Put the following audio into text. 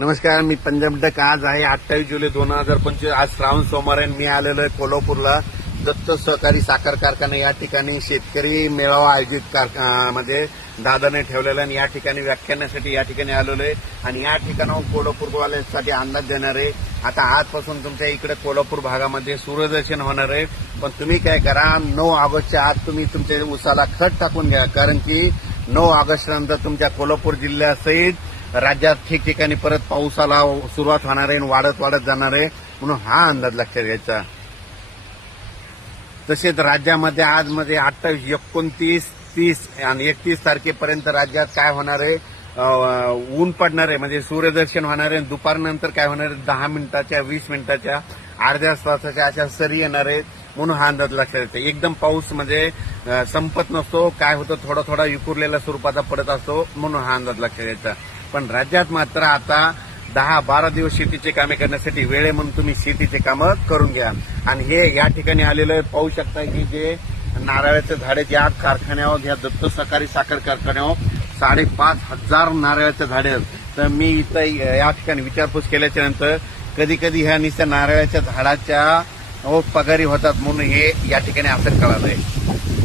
नमस्कार मी डक आज आहे अठ्ठावीस जुलै दोन हजार पंचवीस आज श्रावण सोमवार आहे मी आलेलो आहे कोल्हापूरला दत्त सहकारी साखर कारखाना या ठिकाणी शेतकरी मेळावा आयोजित मध्ये दादाने ठेवलेला आणि या ठिकाणी व्याख्यानासाठी या ठिकाणी आलेलो आहे आणि या ठिकाणाहून कोल्हापूरवाल्यांसाठी अंदाज देणार आहे आता आजपासून तुमच्या इकडे कोल्हापूर भागामध्ये सूर्यदर्शन होणार आहे पण तुम्ही काय करा नऊ ऑगस्टच्या आज तुम्ही तुमच्या उसाला खत टाकून घ्या कारण की नऊ ऑगस्टनंतर तुमच्या कोल्हापूर जिल्ह्यासहित राज्यात ठिकठिकाणी परत पाऊसाला सुरुवात होणार आहे वाढत वाढत जाणार आहे म्हणून हा अंदाज लक्षात घ्यायचा तसेच राज्यामध्ये आजमध्ये अठ्ठावीस एकोणतीस तीस आणि एकतीस तारखेपर्यंत राज्यात काय होणार आहे ऊन पडणार आहे म्हणजे सूर्यदर्शन होणार आहे दुपारनंतर काय होणार आहे दहा मिनिटाच्या वीस मिनिटाच्या अर्ध्या तासाच्या अशा सरी येणार आहेत म्हणून हा अंदाज लक्षात येतो एकदम पाऊस म्हणजे संपत नसतो काय होतं थोडा थोडा विकुरलेल्या स्वरूपाचा पडत असतो म्हणून हा अंदाज लक्षात घ्यायचा पण राज्यात मात्र आता दहा बारा दिवस शेतीचे कामे करण्यासाठी वेळे म्हणून तुम्ही शेतीचे कामं करून घ्या आणि हे या ठिकाणी आलेलं आहे पाहू शकता की जे नारळाचे झाडे ज्या कारखान्यावर या दत्त सहकारी साखर कारखान्यावर साडेपाच हजार नारळाच्या झाडे तर मी इथं या ठिकाणी विचारपूस केल्याच्या नंतर कधी कधी ह्या निस्त्या नारळाच्या झाडाच्या पगारी होतात म्हणून हे या ठिकाणी असं कळालं आहे